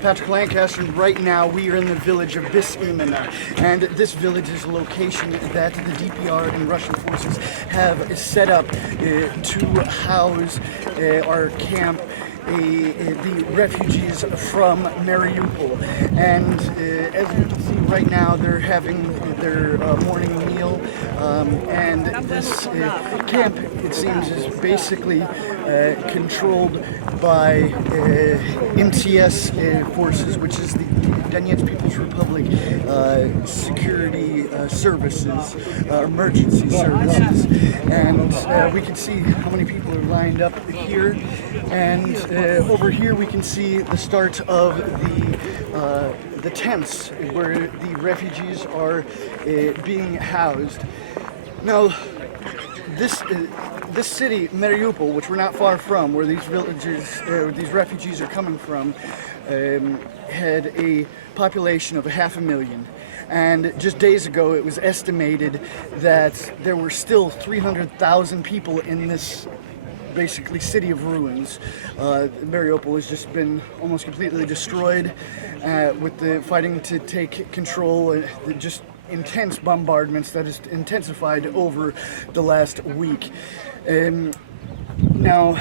I'm Patrick Lancaster, and right now we are in the village of Bisimina. And this village is a location that the DPR and Russian forces have set up to house our camp, the refugees from Mariupol. And as you can see right now, they're having their morning meal. And this camp, it seems, is basically controlled by MTS forces, which is the Donetsk People's Republic security services, emergency services. And we can see how many people are lined up here. And over here we can see the start of the tents where the refugees are being housed. Now, this city, Mariupol, which we're not far from, where these villagers, these refugees are coming from, had a population of 500,000. And just days ago, it was estimated that there were still 300,000 people in this basically city of ruins. Mariupol has just been almost completely destroyed with the fighting to take control, just intense bombardments that has intensified over the last week. Now,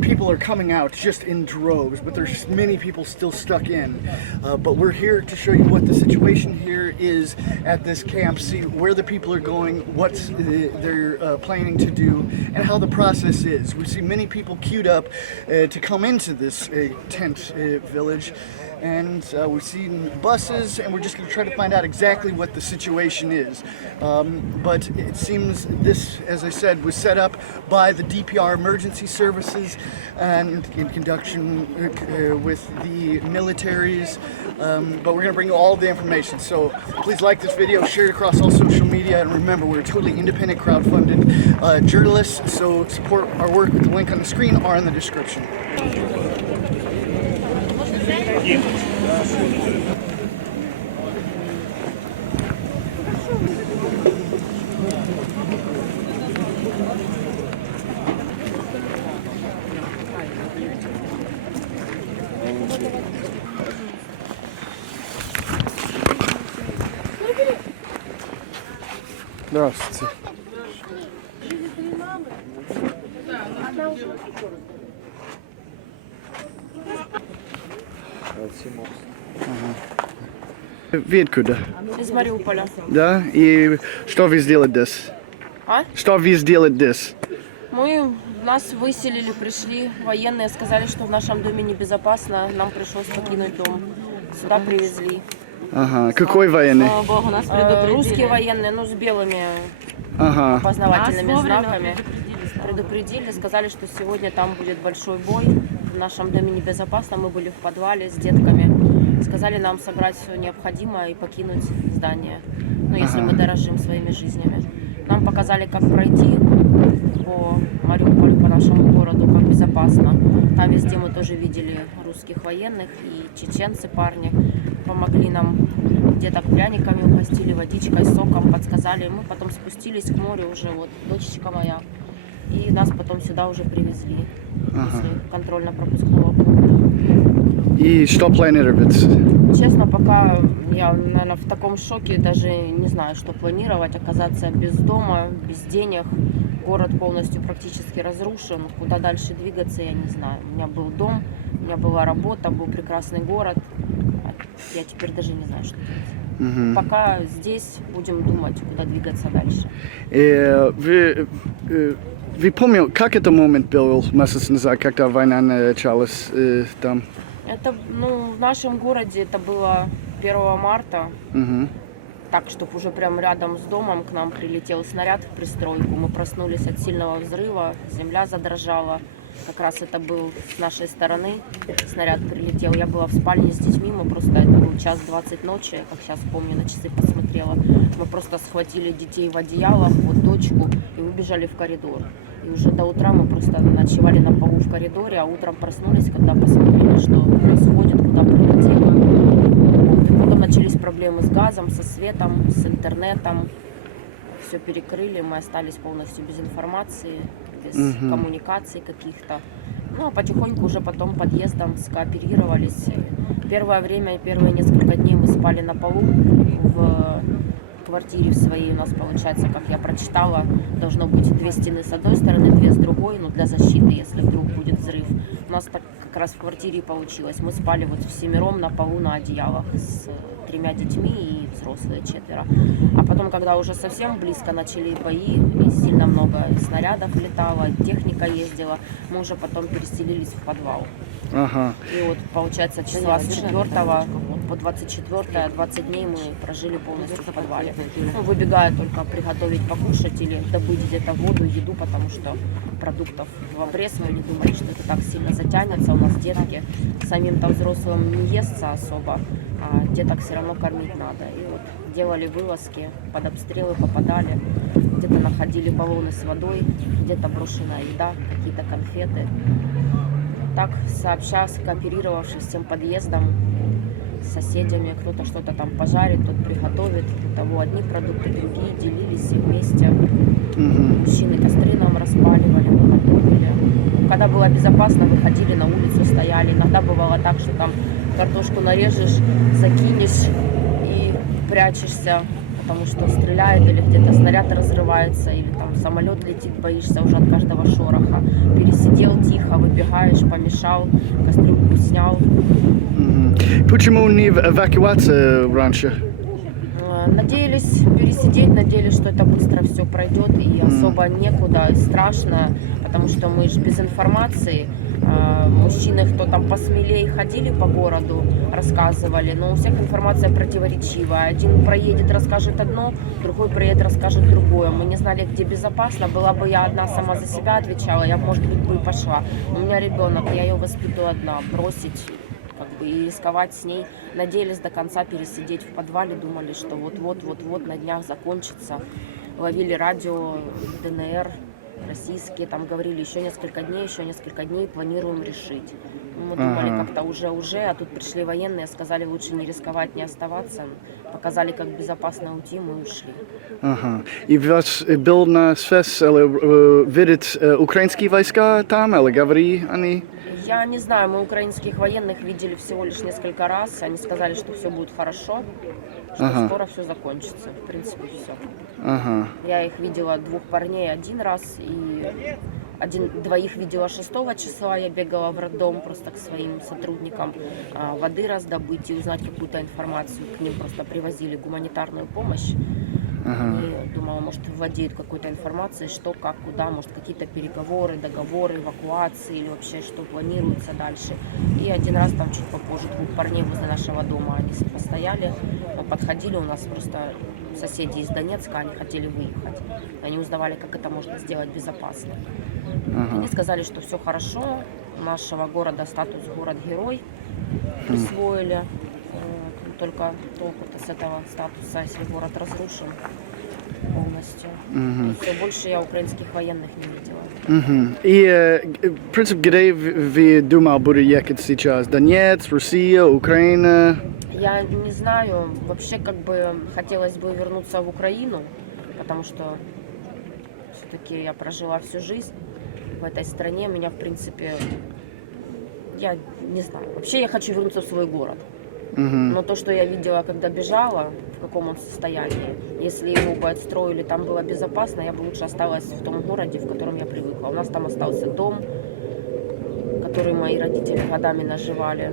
people are coming out just in droves, but there's many people still stuck in. But we're here to show you what the situation here is at this camp, see where the people are going, what they're planning to do, and how the process is. We see many people queued up to come into this tent village. And we've seen buses, and we're just going to try to find out exactly what the situation is. But it seems this, as I said, was set up by the DPR emergency services and in conjunction with the militaries. But we're going to bring you all the information. So please like this video, share it across all social media, and remember, we're a totally independent, crowdfunded journalists. So support our work with the link on the screen or in the description. Здравствуйте. Вы откуда? Из Мариуполя. Да? И что вы сделали здесь? А? Что вы сделали здесь? Нас выселили, пришли военные, сказали, что в нашем доме небезопасно, нам пришлось покинуть дом. Сюда привезли. Ага, какой военный? Слава Богу, нас предупредили. Русские военные, с белыми опознавательными знаками. Предупредили, сказали, что сегодня там будет большой бой. В нашем доме небезопасно, мы были в подвале с детками. Сказали нам собрать все необходимое и покинуть здание, если мы дорожим своими жизнями. Нам показали, как пройти по Мариуполю, по нашему городу, как безопасно. Там везде мы тоже видели русских военных и чеченцы, парни. Помогли нам, деток пряниками угостили, водичкой, соком, подсказали. Мы потом спустились к морю уже, вот дочечка моя. И нас потом сюда уже привезли после контрольно-пропускного пункта. И что планируете? Честно, пока я, наверное, в таком шоке, даже не знаю, что планировать. Оказаться без дома, без денег. Город полностью практически разрушен. Куда дальше двигаться, я не знаю. У меня был дом, у меня была работа, был прекрасный город. Я теперь даже не знаю, что делать. Пока здесь будем думать, куда двигаться дальше. Вы помните, как этот момент был месяц назад, когда война началась там? Это, в нашем городе это было 1 марта. Так, чтобы уже прям рядом с домом к нам прилетел снаряд в пристройку. Мы проснулись от сильного взрыва, земля задрожала. Как раз это был с нашей стороны. Снаряд прилетел. Я была в спальне с детьми. Мы просто, это был 1:20 ночи, как сейчас помню, на часы посмотрела. Мы просто схватили детей в одеялах, вот дочку, и выбежали в коридор. И уже до утра мы просто ночевали на полу в коридоре, а утром проснулись, когда посмотрели, что происходит, куда прилетело. И потом начались проблемы с газом, со светом, с интернетом. Все перекрыли, мы остались полностью без информации, без коммуникаций каких-то. А потихоньку уже потом подъездом скооперировались. Первое время, первые несколько дней мы спали на полу в квартире в своей. У нас, получается, как я прочитала, должно быть 2 стены с одной стороны, 2 с другой, но для защиты, если вдруг будет взрыв. У нас так как раз в квартире и получилось. Мы спали вот всемиром на полу на одеялах с 3 детьми и взрослые 4. А потом, когда уже совсем близко начали бои, и сильно много снарядов летало, техника ездила, мы уже потом переселились в подвал. Ага. И вот, получается, числа с 4 по 24, 20 дней мы прожили полностью в подвале. Ну, выбегая только приготовить покушать или добыть где-то воду, еду, потому что продуктов в обрез. Мы не думали, что это так сильно затянется. У нас детки, самим-то взрослым не естся особо, а деток все равно кормить надо. И вот делали вылазки, под обстрелы попадали, где-то находили баллоны с водой, где-то брошенная еда, какие-то конфеты. Так, сообща, скооперировавшись с тем подъездом, с соседями, кто-то что-то там пожарит, тот приготовит, у того одни продукты, другие, делились все вместе. Мужчины костры нам распаливали, мы готовили. Когда было безопасно, выходили на улицу, стояли. Иногда бывало так, что там картошку нарежешь, закинешь и прячешься, потому что стреляет или где-то снаряд разрывается, или там самолет летит, боишься уже от каждого шороха. Пересидел тихо, выбегаешь, помешал, кастрюльку снял. Почему не эвакуация раньше? Надеялись пересидеть, надеялись, что это быстро все пройдет и особо некуда, и страшно, потому что мы же без информации. Мужчины, кто там посмелее ходили по городу, рассказывали, но у всех информация противоречивая. Один проедет, расскажет одно, другой проедет, расскажет другое. Мы не знали, где безопасно. Была бы я одна сама за себя отвечала, я, может быть, бы и пошла. У меня ребенок, я ее воспитываю одна, бросить как бы и рисковать с ней. Надеялись до конца пересидеть в подвале, думали, что вот-вот на днях закончится. Ловили радио, ДНР, российские, там говорили еще несколько дней, планируем решить. Мы думали, как-то уже, а тут пришли военные, сказали, лучше не рисковать, не оставаться. Показали, как безопасно уйти, мы ушли. Ага. И вас был на связь, видят украинские войска там, или говорили они? Я не знаю, мы украинских военных видели всего лишь несколько раз. Они сказали, что все будет хорошо, что скоро все закончится. В принципе, все. Я их видела 2 парней 1 раз, и двоих видела 6 числа. Я бегала в роддом просто к своим сотрудникам воды раздобыть и узнать какую-то информацию. К ним просто привозили гуманитарную помощь. И думала, может, владеют какой-то информацией, что, как, куда, может, какие-то переговоры, договоры, эвакуации или вообще, что планируется дальше. И 1 раз там чуть попозже 2 парней возле нашего дома, они постояли, подходили, у нас просто соседи из Донецка, они хотели выехать. Они узнавали, как это можно сделать безопасно. Они сказали, что все хорошо, нашего города статус город-герой присвоили. Только толку-то с этого статуса, если город разрушен полностью. Все, больше я украинских военных не видела. И, в принципе, где вы думали, будет ехать сейчас? Донецк, Россия, Украина? Я не знаю. Вообще, как бы, хотелось бы вернуться в Украину, потому что все-таки я прожила всю жизнь в этой стране. Меня, в принципе, я не знаю. Вообще, я хочу вернуться в свой город. Но то, что я видела, когда бежала, в каком он состоянии, если его бы отстроили, там было безопасно, я бы лучше осталась в том городе, в котором я привыкла. У нас там остался дом, который мои родители годами наживали.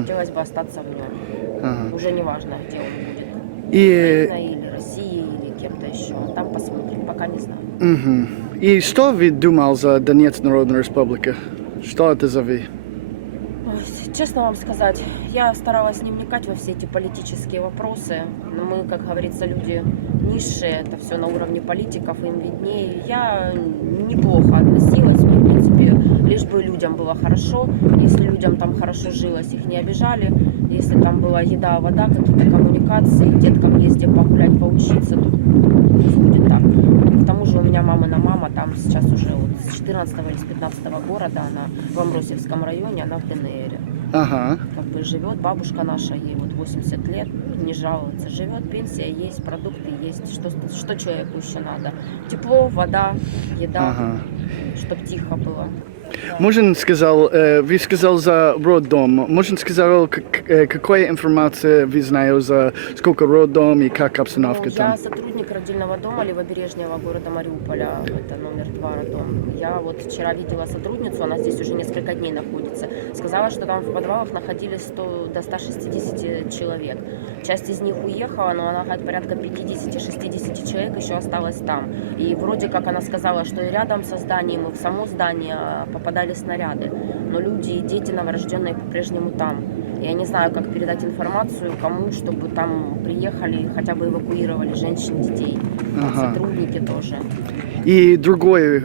Хотелось бы остаться в нем. Уже не важно, где он будет. Украина или Россия, или кем-то еще. Там посмотрим, пока не знаю. И что вы думали за Донецк Народная Республика? Что это за вы? Честно вам сказать, я старалась не вникать во все эти политические вопросы. Но мы, как говорится, люди низшие, это все на уровне политиков, им виднее. Я неплохо относилась, мне, в принципе, лишь бы людям было хорошо. Если людям там хорошо жилось, их не обижали. Если там была еда, вода, какие-то коммуникации, деткам езде погулять, поучиться, то будет так. К тому же у меня мамина мама там сейчас уже вот с 14 или с 15 города, она в Амросевском районе, она в ДНР. Как бы живет, бабушка наша, ей вот 80 лет, не жалуется, живет, пенсия есть, продукты есть, что человеку еще надо? Тепло, вода, еда, чтобы тихо было. Можно сказал, вы сказал за роддом. Можно сказал, какая информация вы знаете за сколько роддом и как обстановка Ну, там? я сотрудник родильного дома Левобережного города Мариуполя, это номер 2 роддом. Я вот вчера видела сотрудницу, она здесь уже несколько дней находится. Сказала, что там в подвалах находились 100 до 160 человек. Часть из них уехала, но она говорит, порядка 50-60 человек еще осталось там. И вроде как она сказала, что и рядом со зданием, и в само здание попадали снаряды. Но люди и дети новорожденные по-прежнему там. Я не знаю, как передать информацию кому, чтобы там приехали, хотя бы эвакуировали женщин, детей, сотрудники тоже. И другой,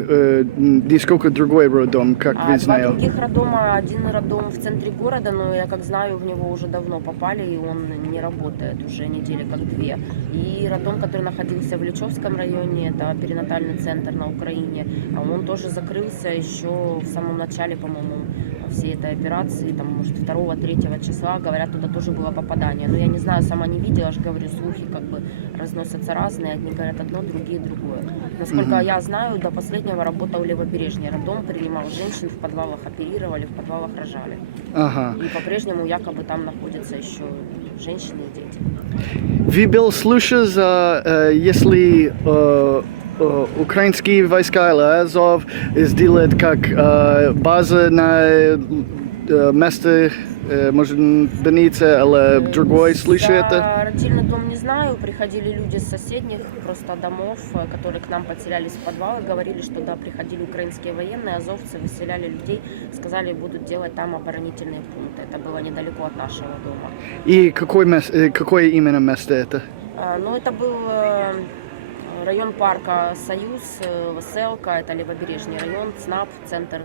несколько другой роддом, как вы Два знаете? других роддома, один роддом в центре города, но я как знаю, в него уже давно попали, и он не работает уже недели как 2. И роддом, который находился в Личевском районе, это перинатальный центр на Украине, он тоже закрылся еще в самом начале, по-моему, всей этой операции, там, может, 2-3 числа, говорят, туда тоже было попадание. Но я не знаю, сама не видела, аж говорю, слухи как бы разносятся разные, одни говорят одно, другие другое. Насколько я знаю, до последнего работал Левобережный роддом, принимал женщин, в подвалах оперировали, в подвалах рожали. Ага. И по-прежнему якобы там находятся еще женщины и дети. Вы был слышал за, если украинские войска или Азов сделают как база на место, может, больница или другой, слышал это? За родильный дом не знаю, приходили люди с соседних просто домов, которые к нам потерялись в подвалы, говорили, что да, приходили украинские военные, азовцы, выселяли людей, сказали, будут делать там оборонительные пункты. Это было недалеко от нашего дома. И какое именно место это? Ну, это был район парка Союз, Веселка, это Левобережный район, ЦНАП, центр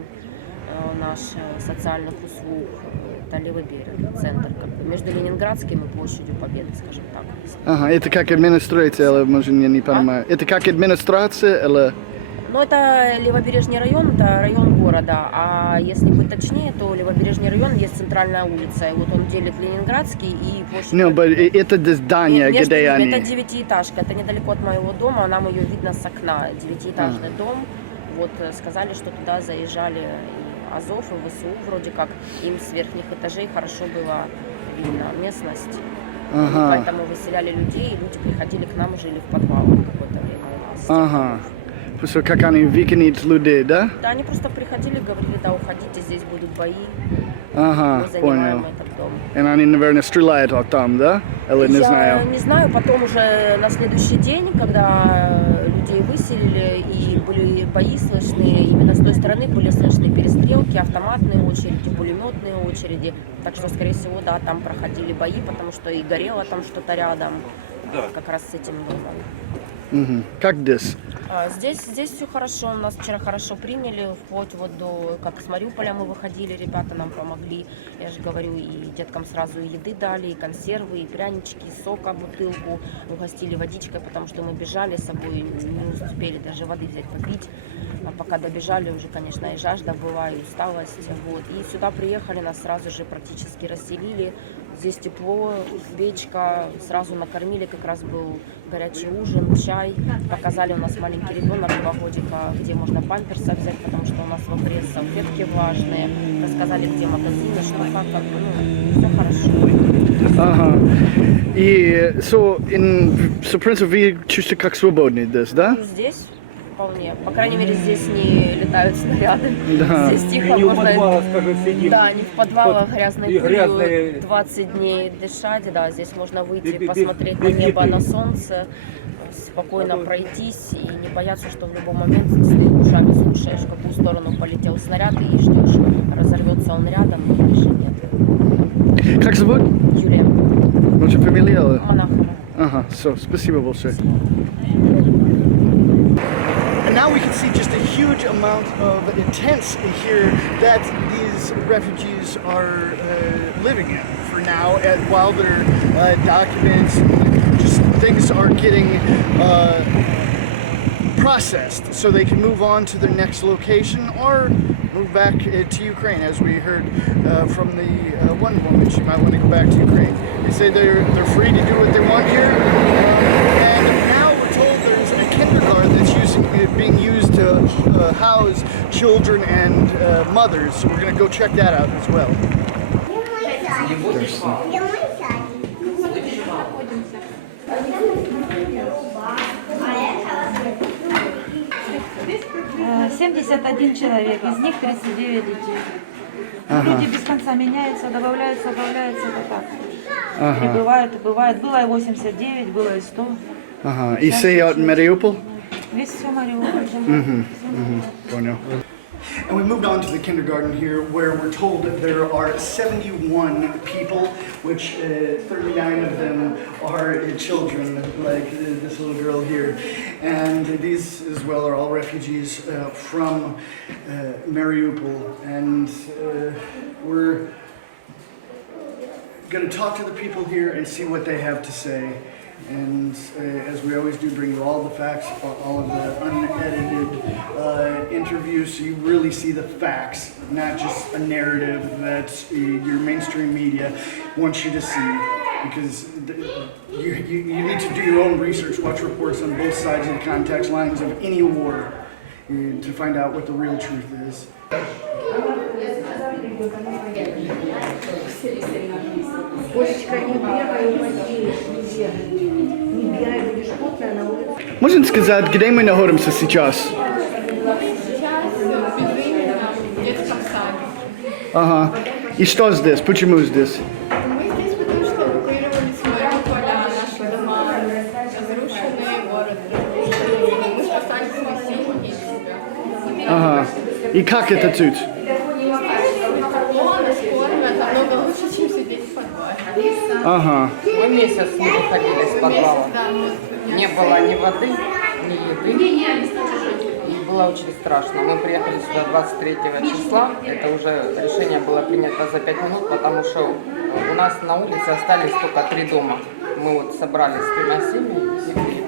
наш социальных услуг, это левый берег, центр, как бы, между Ленинградским и площадью Победы, скажем так. Ага, это как администрация, или, может, я не понимаю. Это как администрация, или... Ну, это Левобережный район, это район города, а если быть точнее, то Левобережный район есть центральная улица, и вот он делит Ленинградский и площадь. No, but это здание, Между где ними, они... это девятиэтажка, это недалеко от моего дома, нам ее видно с окна, девятиэтажный дом. Вот сказали, что туда заезжали и Азов, и ВСУ, вроде как им с верхних этажей хорошо было видно местность. Ага. Поэтому выселяли людей, и люди приходили к нам и жили в подвалах какое-то время у нас. Ага. Просто как они выкинут людей, да? Да, они просто приходили, говорили, да, уходите, здесь будут бои, Ага, мы занимаем понял. этот дом. И они, наверное, стреляют вот там, да? Или не Я знаю. не знаю, потом уже на следующий день, когда людей выселили и были бои слышны, именно с той стороны были слышны перестрелки, автоматные очереди, пулеметные очереди. Так что, скорее всего, да, там проходили бои, потому что и горело там что-то рядом, как раз с этим домом. Угу. Как здесь? Здесь все хорошо, нас вчера хорошо приняли, вплоть вот до, как с Мариуполя мы выходили, ребята нам помогли, я же говорю, и деткам сразу и еды дали, и консервы, и прянички, и сока, бутылку, угостили водичкой, потому что мы бежали с собой, не успели даже воды взять попить, а пока добежали уже, конечно, и жажда была, и усталость, вот, и сюда приехали, нас сразу же практически расселили, здесь тепло, печка, сразу накормили, как раз был горячий ужин, чай, показали, у нас маленький ребенок 2 годика, где можно памперса взять, потому что у нас в апреле салфетки влажные, рассказали, где магазины, что как бы, ну, все хорошо. Ага. И, в принципе, вы чувствуете как свободны здесь, да? Ну, здесь вполне, по крайней мере, здесь не летают снаряды, Да. здесь тихо, И не в можно... подвалах, скажем, сидим. Да, не в подвалах грязной И пылью грязные- 20 дней дышать, да, здесь можно выйти, И посмотреть на бегите. небо, на солнце, спокойно пройтись и не бояться, что в любой момент ты ушами слушаешь, в какую сторону полетел снаряд и ждешь, разорвется он рядом или же нет. Как зовут? Юлия Ваша фамилия? Монахова. Ага, все, спасибо большое. And now we can see just a huge amount of tents here that these refugees are living in for now, while their documents, just things are getting processed so they can move on to their next location or move back to Ukraine. As we heard from the one woman, she might want to go back to Ukraine. They say they're free to do what they want here. And now we're told there's a kindergarten that's being used to house children and mothers. So we're going to go check that out as well. Э, 71 человек, из них 39 детей. Люди без конца меняются, добавляются, это так. Прибывают и бывает. Было и 89, было и 100. Ага. И все от Мариуполь? Весь все Мариуполь. Понял. And we moved on to the kindergarten here, where we're told that there are 71 people, which 39 of them are children, like this little girl here. And these as well are all refugees from Mariupol. And we're going to talk to the people here and see what they have to say. And as we always do, bring you all the facts, all of the unedited interviews, so you really see the facts, not just a narrative that your mainstream media wants you to see. Because you need to do your own research, watch reports on both sides of the context lines of any war to find out what the real truth is. Можно сказать, где мы находимся сейчас? Ага. И что здесь? Почему здесь? Мы здесь потому что эвакуировались с Мариуполя, наши дома разрушены, город разрушен. Мы спасались свои семьи и себя. Ага. И как это тут? Тепло, нас кормят, намного лучше, чем сидеть в подвале. Ага. Мы месяц не выходили из подвала. Да, Не было ни воды, ни еды. И было очень страшно. Мы приехали сюда 23 числа. Это уже решение было принято за 5 минут, потому что у нас на улице остались только 3 дома. Мы вот собрались с 3 семьями и приехали.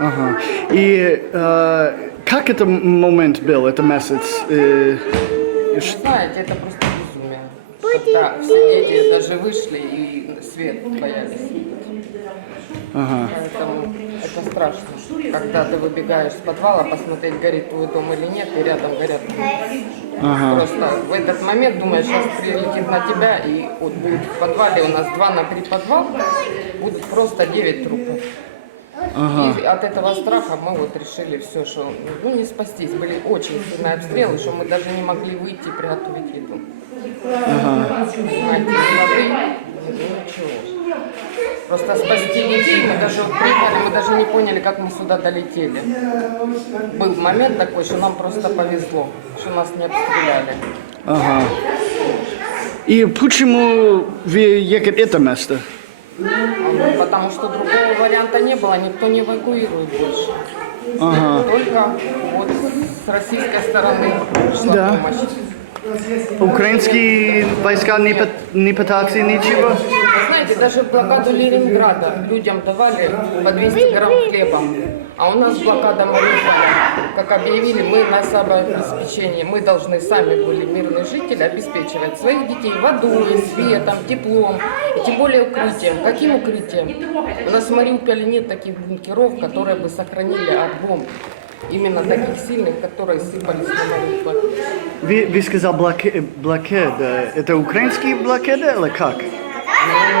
Ага. И как это момент был, это месяц? Вы знаете, это просто безумие. Когда все дети даже вышли и свет боялись. Ага. Поэтому это страшно. Когда ты выбегаешь с подвала, посмотреть, горит твой дом или нет, и рядом горят. Ага. Просто в этот момент думаешь, сейчас прилетит на тебя, и вот будет в подвале, у нас 2 на 3 подвал, будет просто 9 трупов. Ага. И от этого страха мы вот решили все, что не спастись. Были очень сильные обстрелы, что мы даже не могли выйти и приготовить еду. Знаете, ни воды, ничего. Просто спасти детей, мы даже вот приехали, мы даже не поняли, как мы сюда долетели. Был момент такой, что нам просто повезло, что нас не обстреляли. Ага. И почему вы ехали это место? Потому что другого варианта не было, никто не эвакуирует больше. Ага. Только вот с российской стороны пришла Да. помощь. Украинские войска не пытаются ничего? Вы знаете, даже в блокаду Ленинграда людям давали по 200 грамм хлеба. А у нас блокада Мариуполя, как объявили, мы на самообеспечении. Мы должны сами были, мирные жители, обеспечивать своих детей водой, светом, теплом, и тем более укрытием. Каким укрытием? У нас в Мариуполе нет таких бункеров, которые бы сохранили от бомб. Именно таких сильных, которые сыпались на Мариуполь. Вы сказал блокада. Это украинские блокады или как?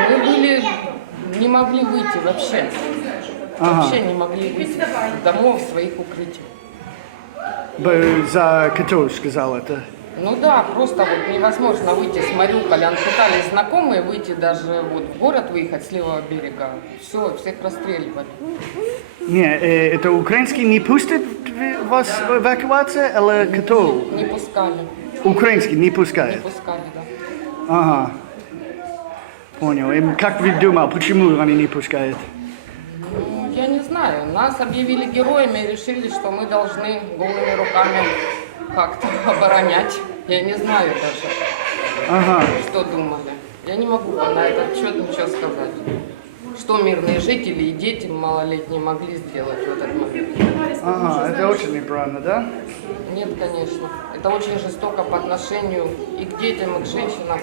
Мы были, не могли выйти вообще. Вообще не могли выйти из домов, своих укрытий. За кто сказал это? Ну да, просто вот невозможно выйти с Мариуполя. Пытались знакомые выйти даже вот в город выехать с левого берега. Все, всех расстреливали. Не, это украинские не пустят вас в эвакуацию или кто? Не пускали. Украинские не Не пускают? пускали, да. Ага. Понял. И как вы думали, почему они не пускают? Ну, я не знаю. Нас объявили героями и решили, что мы должны голыми руками как-то оборонять. Я не знаю даже, Ага. что думали. Я не могу на этот счет ничего сказать. Что мирные жители и дети малолетние могли сделать в этот момент? Ага, это очень неправильно, да? Нет, конечно. Это очень жестоко по отношению и к детям, и к женщинам,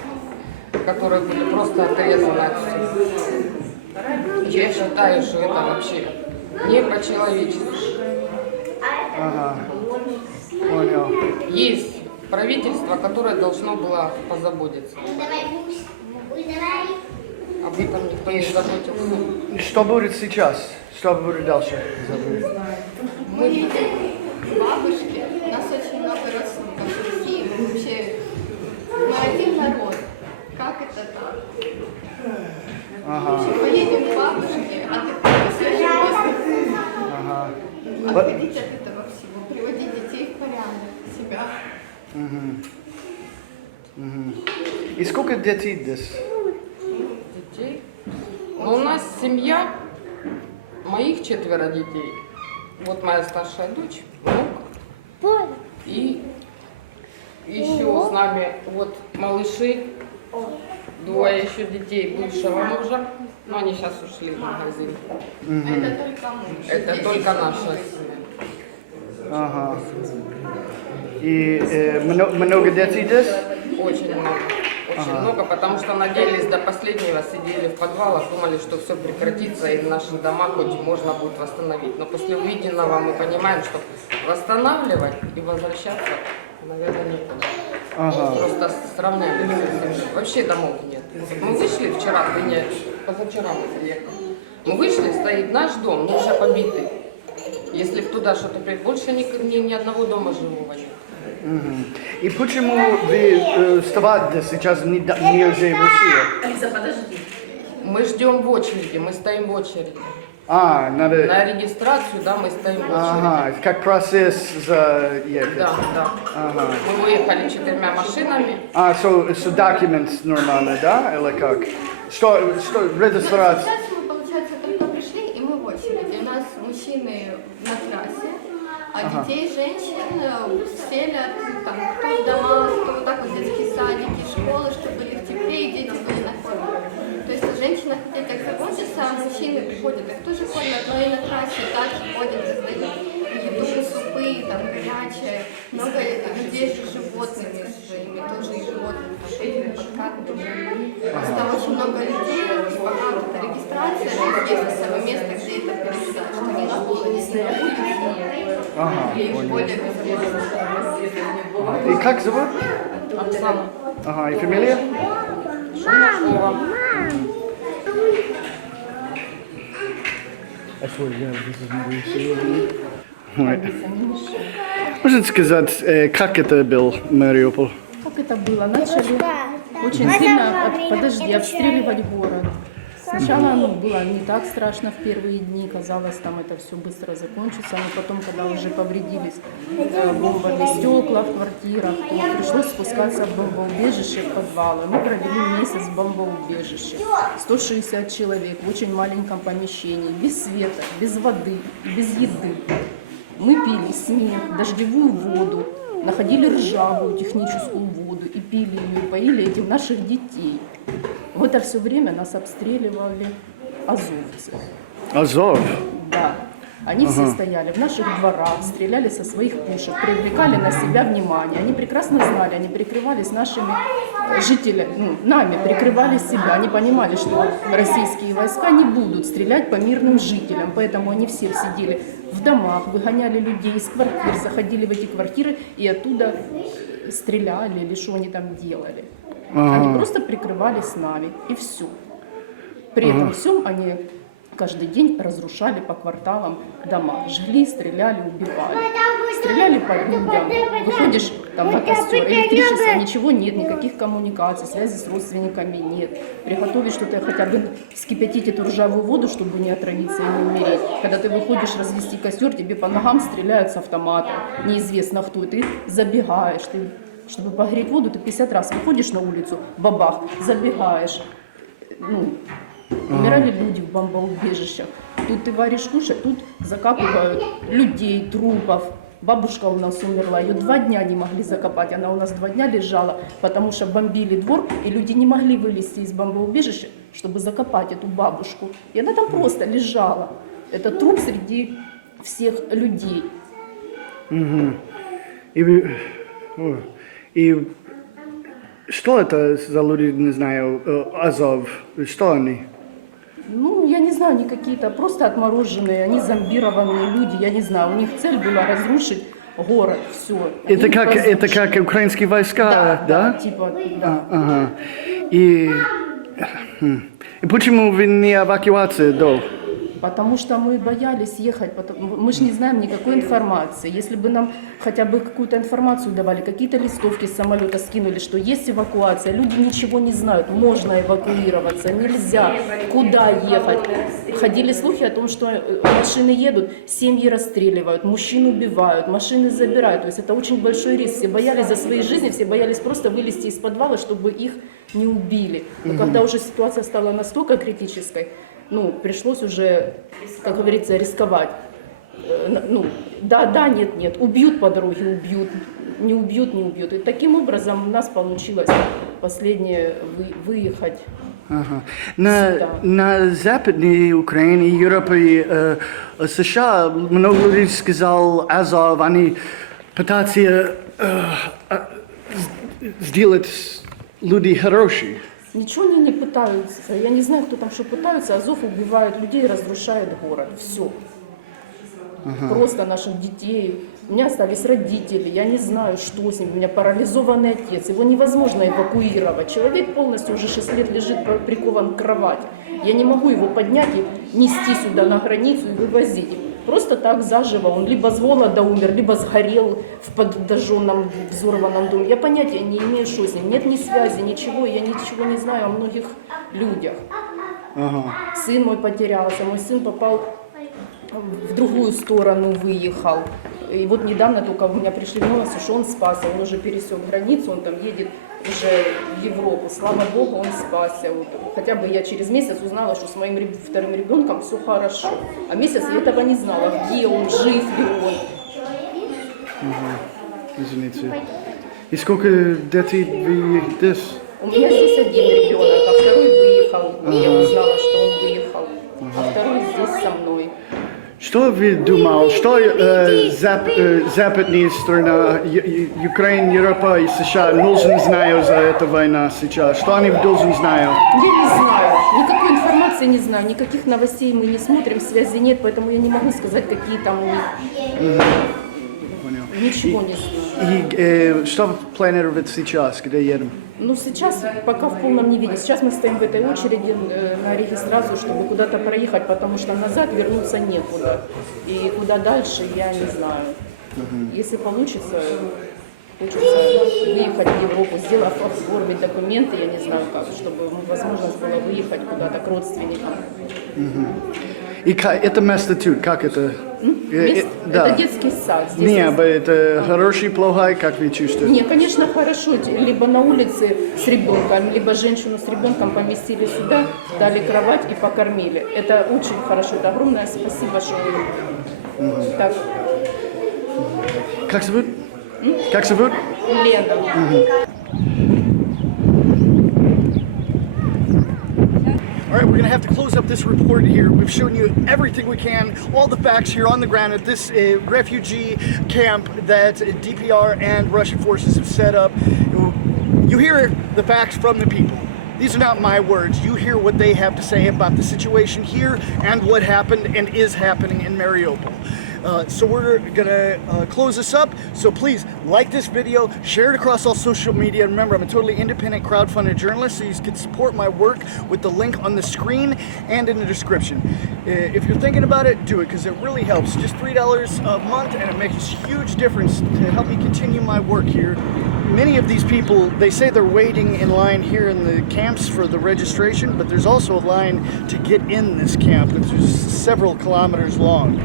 которые были просто отрезаны от всего. Я считаю, что это вообще не по-человечески. Ага. Понял. Есть правительство, которое должно было позаботиться. Об этом никто не заботился. Что будет сейчас? Что будет дальше? Мы видим бабушки, у нас очень много родственников в России, мы вообще, мы один народ. Как это так? Ага. Поедем к бабушке, отдыхать свежим воздухом, Ага. отходить от этого всего, приводить детей в порядок, себя. И сколько детей здесь? Детей. Но у нас семья, моих 4 детей. Вот моя старшая дочь, внук. И еще с нами вот малыши, 2 еще детей бывшего мужа. Но они сейчас ушли в магазин. Это только муж. Это Здесь только никого наша нет. семья. Ага. И много детей здесь? Очень много. Очень много, потому что надеялись до последнего, сидели в подвалах, думали, что все прекратится и наши дома хоть можно будет восстановить. Но после увиденного мы понимаем, что восстанавливать и возвращаться, наверное, некуда. Ага. Просто сравняли все с тем, что вообще домов нет. Мы вышли вчера, позавчера мы приехали. Мы вышли, стоит наш дом, но уже побитый. Если б туда что-то приехало, больше ни одного дома живого нет. И почему вы вставать сейчас не уже в России? Мы ждем в очереди, мы стоим в очереди. А, надо... На регистрацию, да, мы стоим в очереди. Ага, как процесс заехать. Да, да. Ага. Мы выехали 4 машинами. А, so documents нормально, да? Или как? Что регистрация? Сейчас мы, получается, только пришли, и мы в очереди. У нас мужчины на трассе, а детей, женщин селят, там, кто в домах, кто вот так вот детские садики, школы, чтобы были в тепле, и дети были накормлены. То есть женщина о детях заботится, а мужчины приходят, их тоже кормят, но и на трассе также ходят, раздают еду, супы, там, горячее. Много людей же животных, ими тоже и животных, там, этими подкармливают. Просто очень много людей, пока вот эта регистрация, есть самое место, где это пересадить, что не на голоде, не на улице, Ага, и понял. более безопасно. И как зовут? Оксана. Ага, и фамилия? Шумашова. Можете сказать, как это был Мариуполь? Как это было? Начали очень сильно, обстреливать город. Сначала было не так страшно в первые дни, казалось, там это все быстро закончится, но потом, когда уже повредились бомбами стекла в квартирах, то пришлось спускаться в бомбоубежище, в подвалы. Мы провели месяц в бомбоубежище. 160 человек в очень маленьком помещении, без света, без воды, без еды. Мы пили снег, дождевую воду, находили ржавую техническую воду и пили ее, и поили этим наших детей. В это все время нас обстреливали азовцы. Азов. Да. Они все стояли в наших дворах, стреляли со своих пушек, привлекали на себя внимание. Они прекрасно знали, они прикрывались нашими жителями, нами прикрывали себя. Они понимали, что российские войска не будут стрелять по мирным жителям, поэтому они все сидели в домах, выгоняли людей из квартир, заходили в эти квартиры и оттуда стреляли или что они там делали. Они просто прикрывались нами, и все. При этом всем они каждый день разрушали по кварталам дома. Жгли, стреляли, убивали. Стреляли по людям. Выходишь там на костер, электричества, ничего нет, никаких коммуникаций, связи с родственниками нет. Приготовить что-то, хотя бы вскипятить эту ржавую воду, чтобы не отравиться и не умереть. Когда ты выходишь развести костер, тебе по ногам стреляют с автомата. Неизвестно кто. Ты забегаешь, ты... Чтобы погреть воду, ты 50 раз выходишь на улицу, бабах, забегаешь. Умирали люди в бомбоубежищах. Тут ты варишь кушать, тут закапывают людей, трупов. Бабушка у нас умерла, ее 2 дня не могли закопать. Она у нас 2 дня лежала, потому что бомбили двор, и люди не могли вылезти из бомбоубежища, чтобы закопать эту бабушку. И она там просто лежала. Это труп среди всех людей. И что это за люди, не знаю, Азов? Что они? Ну, я не знаю, они какие-то просто отмороженные, они зомбированные люди, я не знаю. У них цель была разрушить город, все. Это как украинские войска, да? Типа, да. Ага. И почему вы не эвакуация до? Потому что мы боялись ехать, мы же не знаем никакой информации. Если бы нам хотя бы какую-то информацию давали, какие-то листовки с самолета скинули, что есть эвакуация, люди ничего не знают, можно эвакуироваться, нельзя, куда ехать. Ходили слухи о том, что машины едут, семьи расстреливают, мужчин убивают, машины забирают. То есть это очень большой риск. Все боялись за свои жизни, все боялись просто вылезти из подвала, чтобы их не убили. Но когда уже ситуация стала настолько критической, пришлось уже, как говорится, рисковать. Да, нет, убьют по дороге, убьют, не убьют. И таким образом у нас получилось последнее выехать. Ага. На Западной Украине, Европе, США много людей сказал, Азов, они пытаются сделать людей хорошие. Ничего они не пытаются. Я не знаю, кто там что пытаются. Азов убивают людей, разрушает город. Все. Просто наших детей. У меня остались родители. Я не знаю, что с ним. У меня парализованный отец. Его невозможно эвакуировать. Человек полностью уже 6 лет лежит прикован к кровати. Я не могу его поднять и нести сюда на границу и вывозить. Просто так заживо. Он либо с голода умер, либо сгорел в подожженном, взорванном доме. Я понятия не имею, что с ним. Нет ни связи, ничего. Я ничего не знаю о многих людях. Сын мой потерялся. Мой сын попал в другую сторону, выехал. И вот недавно только у меня пришли новости, что он спасся. Он уже пересек границу, он там едет уже в Европу. Слава Богу, он спасся. Вот. Хотя бы я через месяц узнала, что с моим вторым ребенком все хорошо. А месяц я этого не знала, где он, жив ли он. Извините. И сколько детей вы здесь? У меня здесь один ребенок, а второй выехал. Я узнала, что он выехал. А второй здесь со мной. Что вы думали, что западные страны, Украина, Европа и США должны знать за эту войну сейчас? Что они должны знать? Я не знаю, никакой информации не знаю, никаких новостей мы не смотрим, связи нет, поэтому я не могу сказать, какие там у них. Ничего не знаю. И что планируете сейчас, где едем? Сейчас пока в полном не виде. Сейчас мы стоим в этой очереди на регистрацию, чтобы куда-то проехать, потому что назад вернуться некуда. И куда дальше, я не знаю. Если получится, хочется выехать в Европу, сделав оформить документы, я не знаю как, чтобы возможность была выехать куда-то к родственникам. И это место тут, как это? Это детский сад. Здесь Нет, это хороший, плохой, как вы чувствуете? Нет, конечно, хорошо. Либо на улице с ребенком, либо женщину с ребенком поместили сюда, дали кровать и покормили. Это очень хорошо. Это огромное спасибо, что вы так. Как зовут? Как зовут? Лена. All right, we're going to have to close up this report here. We've shown you everything we can, all the facts here on the ground at this refugee camp that DPR and Russian forces have set up. You hear the facts from the people. These are not my words. You hear what they have to say about the situation here and what happened and is happening in Mariupol. So we're gonna close this up. So please like this video, share it across all social media. Remember, I'm a totally independent crowdfunded journalist, so you can support my work with the link on the screen and in the description. If you're thinking about it, do it, because it really helps. Just $3 a month, and it makes a huge difference to help me continue my work here. Many of these people, they say they're waiting in line here in the camps for the registration, but there's also a line to get in this camp, which is several kilometers long.